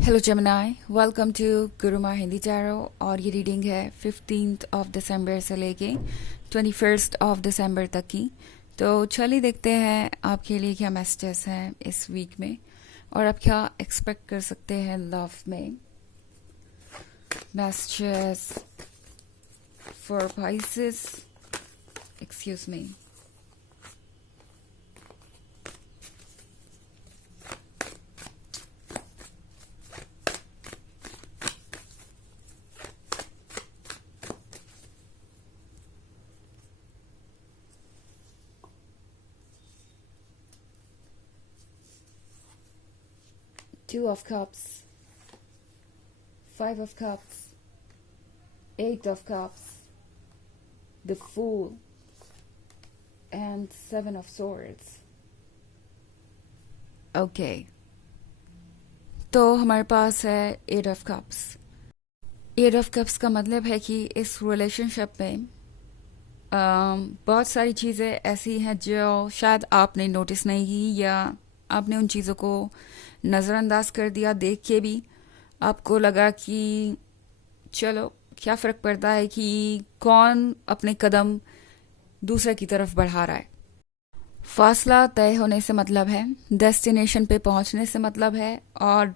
Hello जमनाई, welcome to Guruma Hindi tarot. और ये रीडिंग है 15th ऑफ दिसंबर से लेके 21st ऑफ दिसंबर तक की। तो चलिए देखते हैं आपके लिए क्या मैसेजेस हैं इस वीक में और आप क्या एक्सपेक्ट कर सकते हैं लव में। Messages for Pisces, excuse me. Two of Cups, Five of Cups, Eight of Cups, the Fool, and Seven of Swords. Okay. तो हमारे पास है eight of cups. Eight of cups का मतलब है कि इस रिलेशनशिप में बहुत सारी चीज़ें ऐसी हैं जो शायद आपने नोटिस नहीं की या आपने उन चीज़ों को नज़रअंदाज कर दिया। देख के भी आपको लगा कि चलो क्या फ़र्क पड़ता है कि कौन अपने कदम दूसरे की तरफ बढ़ा रहा है। फासला तय होने से मतलब है, डेस्टिनेशन पे पहुंचने से मतलब है, और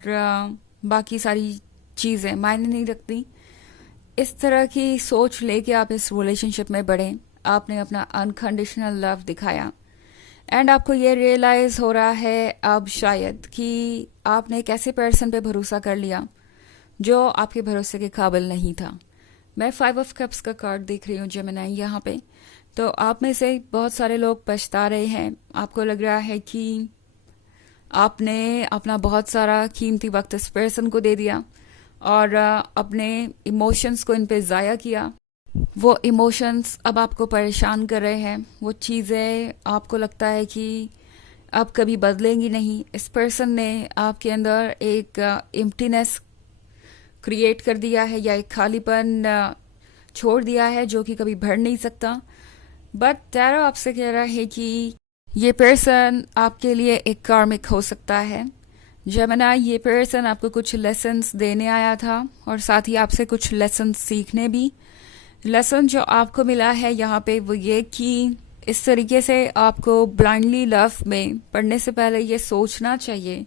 बाकी सारी चीज़ें मायने नहीं रखती। इस तरह की सोच लेके आप इस रिलेशनशिप में बढ़े। आपने अपना अनकंडीशनल लव दिखाया एंड आपको ये रियलाइज़ हो रहा है अब शायद कि आपने एक ऐसे पर्सन पे भरोसा कर लिया जो आपके भरोसे के काबिल नहीं था। मैं फाइव ऑफ कप्स का कार्ड देख रही हूँ जेमिनी यहाँ पे। तो आप में से बहुत सारे लोग पछता रहे हैं। आपको लग रहा है कि आपने अपना बहुत सारा कीमती वक्त इस पर्सन को दे दिया और अपने इमोशंस को इन पे ज़ाया किया। वो इमोशंस अब आपको परेशान कर रहे हैं। वो चीज़ें आपको लगता है कि अब कभी बदलेंगी नहीं। इस पर्सन ने आपके अंदर एक एम्प्टीनेस क्रिएट कर दिया है या एक खालीपन छोड़ दिया है जो कि कभी भर नहीं सकता। बट टैरो आपसे कह रहा है कि ये पर्सन आपके लिए एक कार्मिक हो सकता है। जेमिनी, ये पर्सन आपको कुछ लेसन्स देने आया था और साथ ही आपसे कुछ लेसन्स सीखने भी। लेसन जो आपको मिला है यहाँ पे वो ये कि इस तरीके से आपको ब्लाइंडली लव में पढ़ने से पहले ये सोचना चाहिए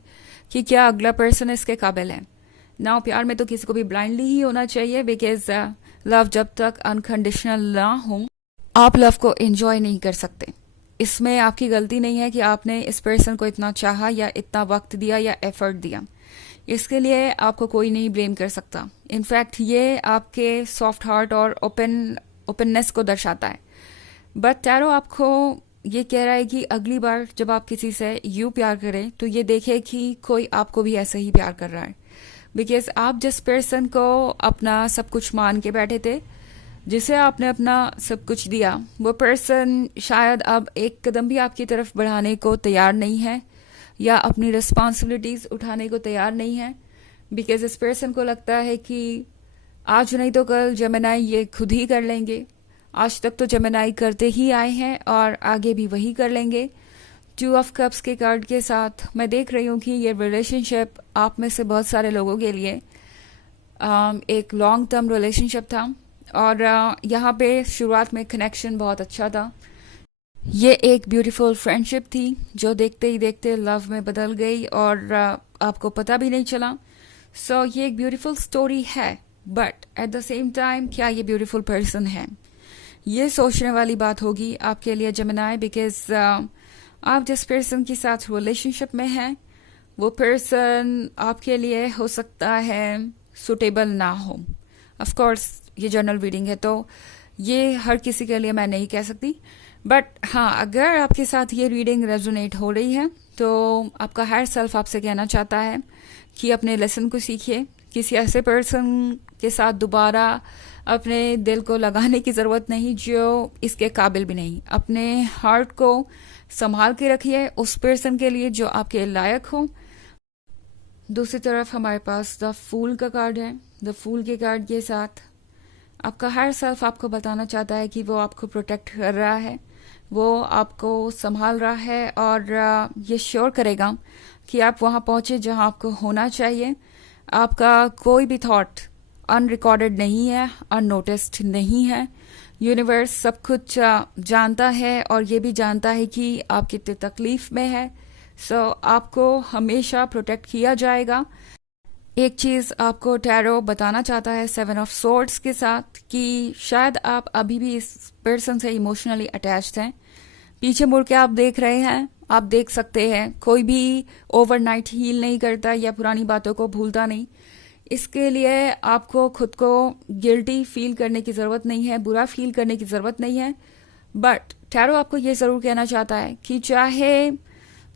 कि क्या अगला पर्सन इसके काबिल है। ना प्यार में तो किसी को भी ब्लाइंडली ही होना चाहिए, बिकॉज लव जब तक अनकंडीशनल ना हो आप लव को एंजॉय नहीं कर सकते। इसमें आपकी गलती नहीं है कि आपने इस पर्सन को इतना चाहा या इतना वक्त दिया या एफर्ट दिया। इसके लिए आपको कोई नहीं ब्लेम कर सकता। इनफैक्ट ये आपके सॉफ्ट हार्ट और ओपननेस को दर्शाता है। बट टैरो आपको ये कह रहा है कि अगली बार जब आप किसी से यूं प्यार करें तो ये देखे कि कोई आपको भी ऐसे ही प्यार कर रहा है। बिकॉज आप जिस पर्सन को अपना सब कुछ मान के बैठे थे, जिसे आपने अपना सब कुछ दिया, वो पर्सन शायद अब एक कदम भी आपकी तरफ बढ़ाने को तैयार नहीं है या अपनी रिस्पॉन्सिबिलिटीज उठाने को तैयार नहीं है। बिकॉज इस पर्सन को लगता है कि आज नहीं तो कल जेमिनी ये खुद ही कर लेंगे। आज तक तो जेमिनी करते ही आए हैं और आगे भी वही कर लेंगे। टू ऑफ कप्स के कार्ड के साथ मैं देख रही हूँ कि ये रिलेशनशिप आप में से बहुत सारे लोगों के लिए एक लॉन्ग टर्म रिलेशनशिप था और यहाँ पे शुरुआत में कनेक्शन बहुत अच्छा था। ये एक ब्यूटीफुल फ्रेंडशिप थी जो देखते ही देखते लव में बदल गई और आपको पता भी नहीं चला। सो ये एक ब्यूटीफुल स्टोरी है, but at the same time क्या ये ब्यूटीफुल पर्सन है, ये सोचने वाली बात होगी आपके लिए जेमिनी। बिकॉज आप जिस पर्सन के साथ रिलेशनशिप में हैं वो पर्सन आपके लिए हो सकता है सुटेबल ना हो। ऑफ कोर्स ये जनरल रीडिंग है तो ये हर किसी के लिए मैं नहीं कह सकती। बट हाँ, अगर आपके साथ ये रीडिंग रेजोनेट हो रही है तो आपका हायर सेल्फ आपसे कहना चाहता है कि अपने लेसन को सीखिए। किसी ऐसे पर्सन के साथ दोबारा अपने दिल को लगाने की ज़रूरत नहीं जो इसके काबिल भी नहीं। अपने हार्ट को संभाल के रखिए उस पर्सन के लिए जो आपके लायक हो। दूसरी तरफ हमारे पास द फूल का कार्ड है। द फूल के कार्ड के साथ आपका हायर सेल्फ आपको बताना चाहता है कि वो आपको प्रोटेक्ट कर रहा है, वो आपको संभाल रहा है और ये श्योर करेगा कि आप वहाँ पहुँचे जहाँ आपको होना चाहिए। आपका कोई भी थॉट अनरिकॉर्डेड नहीं है, अननोटिस्ड नहीं है। यूनिवर्स सब कुछ जानता है और ये भी जानता है कि आप कितने तकलीफ में है। सो आपको हमेशा प्रोटेक्ट किया जाएगा। एक चीज आपको टैरो बताना चाहता है 7 ऑफ सोर्ड्स के साथ कि शायद आप अभी भी इस पर्सन से इमोशनली अटैच्ड हैं। पीछे मुड़ के आप देख रहे हैं, आप देख सकते हैं कोई भी ओवरनाइट हील नहीं करता या पुरानी बातों को भूलता नहीं। इसके लिए आपको खुद को गिल्टी फील करने की ज़रूरत नहीं है, बुरा फील करने की ज़रूरत नहीं है। बट टैरो आपको ये ज़रूर कहना चाहता है कि चाहे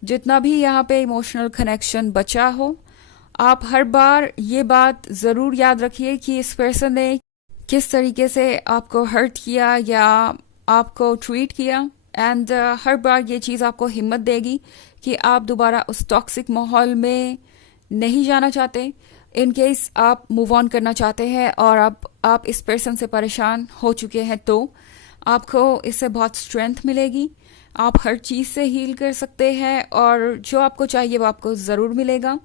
जितना भी यहाँ पे इमोशनल कनेक्शन बचा हो, आप हर बार ये बात ज़रूर याद रखिए कि इस पर्सन ने किस तरीके से आपको हर्ट किया या आपको ट्रीट किया। एंड हर बार ये चीज़ आपको हिम्मत देगी कि आप दोबारा उस टॉक्सिक माहौल में नहीं जाना चाहते। इन केस आप मूव ऑन करना चाहते हैं और आप इस पर्सन से परेशान हो चुके हैं, तो आपको इससे बहुत स्ट्रेंथ मिलेगी। आप हर चीज़ से हील कर सकते हैं और जो आपको चाहिए वो आपको ज़रूर मिलेगा।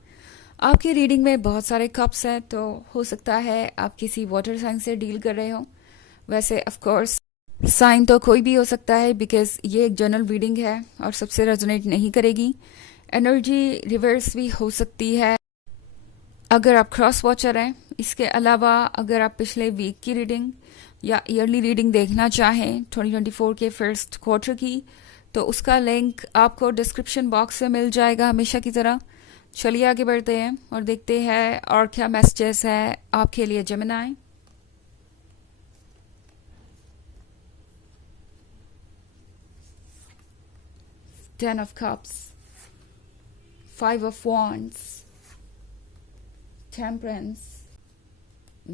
आपकी रीडिंग में बहुत सारे कप्स हैं, तो हो सकता है आप किसी वाटर साइन से डील कर रहे हो। वैसे ऑफ कोर्स साइन तो कोई भी हो सकता है, बिकॉज ये एक जनरल रीडिंग है और सबसे रेजोनेट नहीं करेगी। एनर्जी रिवर्स भी हो सकती है अगर आप क्रॉस वॉचर हैं। इसके अलावा अगर आप पिछले वीक की रीडिंग या ईयरली रीडिंग देखना चाहें 2024 के फर्स्ट क्वार्टर की, तो उसका लिंक आपको डिस्क्रिप्शन बॉक्स में मिल जाएगा हमेशा की तरह। चलिए आगे बढ़ते हैं और देखते हैं और क्या मैसेजेस है आपके लिए Gemini. Ten of Cups, Five of Wands, Temperance,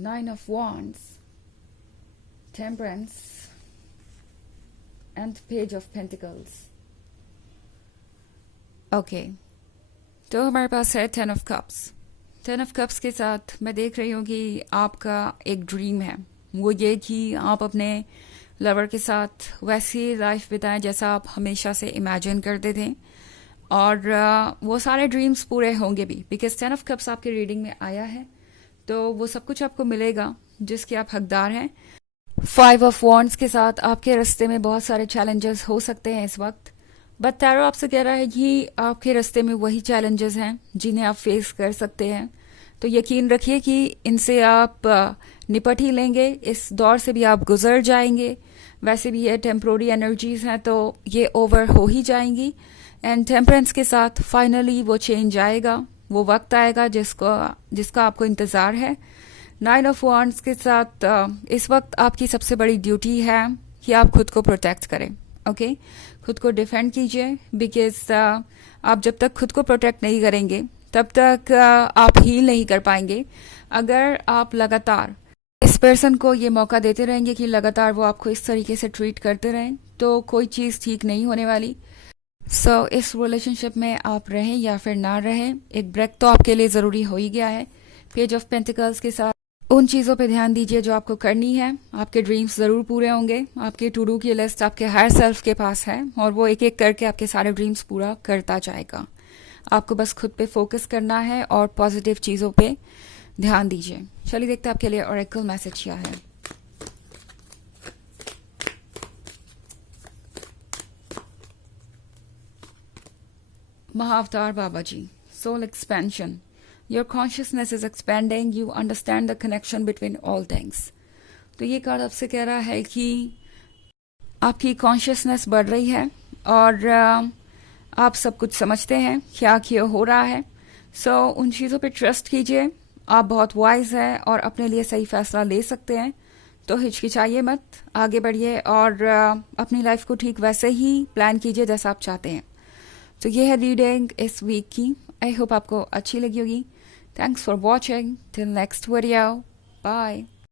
Nine of Wands, Temperance, and Page of Pentacles. Okay, तो हमारे पास है 10 ऑफ कप्स। 10 ऑफ कप्स के साथ मैं देख रही हूँ कि आपका एक ड्रीम है, वो ये कि आप अपने लवर के साथ वैसी लाइफ बिताएं जैसा आप हमेशा से इमेजिन करते थे, और वो सारे ड्रीम्स पूरे होंगे भी, बिकॉज 10 ऑफ कप्स आपके रीडिंग में आया है, तो वो सब कुछ आपको मिलेगा जिसके आप हकदार हैं। 5 ऑफ वॉन्ड्स के साथ आपके रास्ते में बहुत सारे चैलेंजेस हो सकते हैं इस वक्त, बट टैरो आपसे कह रहा है कि आपके रास्ते में वही चैलेंजेस हैं जिन्हें आप फेस कर सकते हैं। तो यकीन रखिए कि इनसे आप निपट ही लेंगे, इस दौर से भी आप गुजर जाएंगे। वैसे भी ये टेम्प्रोरी एनर्जीज हैं, तो ये ओवर हो ही जाएंगी। एंड टेम्परेंस के साथ फाइनली वो चेंज आएगा, वो वक्त आएगा जिसका आपको इंतज़ार है। 9 ऑफ वॉन्ड्स के साथ इस वक्त आपकी सबसे बड़ी ड्यूटी है कि आप खुद को प्रोटेक्ट करें। ओके, खुद को डिफेंड कीजिए, बिकॉज आप जब तक खुद को प्रोटेक्ट नहीं करेंगे तब तक आप हील नहीं कर पाएंगे। अगर आप लगातार इस पर्सन को ये मौका देते रहेंगे कि लगातार वो आपको इस तरीके से ट्रीट करते रहें, तो कोई चीज़ ठीक नहीं होने वाली। सो इस रिलेशनशिप में आप रहें या फिर ना रहें, एक ब्रेक तो आपके लिए ज़रूरी हो ही गया है। पेज ऑफ पेंटिकल्स के साथ उन चीज़ों पे ध्यान दीजिए जो आपको करनी है। आपके ड्रीम्स ज़रूर पूरे होंगे। आपके टू डू की लिस्ट आपके हायर सेल्फ के पास है और वो एक एक करके आपके सारे ड्रीम्स पूरा करता जाएगा। आपको बस खुद पे फोकस करना है और पॉजिटिव चीज़ों पे ध्यान दीजिए। चलिए देखते हैं आपके लिए ऑरेकल मैसेज क्या है। Mahavatar Baba ji, soul expansion. Your consciousness is expanding. You understand the connection between all things. तो ये कार्ड आपसे कह रहा है कि आपकी कॉन्शियसनेस बढ़ रही है और आप सब कुछ समझते हैं क्या क्यों हो रहा है। सो उन चीज़ों पे ट्रस्ट कीजिए। आप बहुत वाइज हैं और अपने लिए सही फैसला ले सकते हैं, तो हिचकिचाइए मत, आगे बढ़िए और अपनी लाइफ को ठीक वैसे ही प्लान कीजिए जैसा आप चाहते हैं। तो ये है रीडिंग इस वीक की। आई होप आपको अच्छी लगी होगी। Thanks for watching. Till next video. Bye.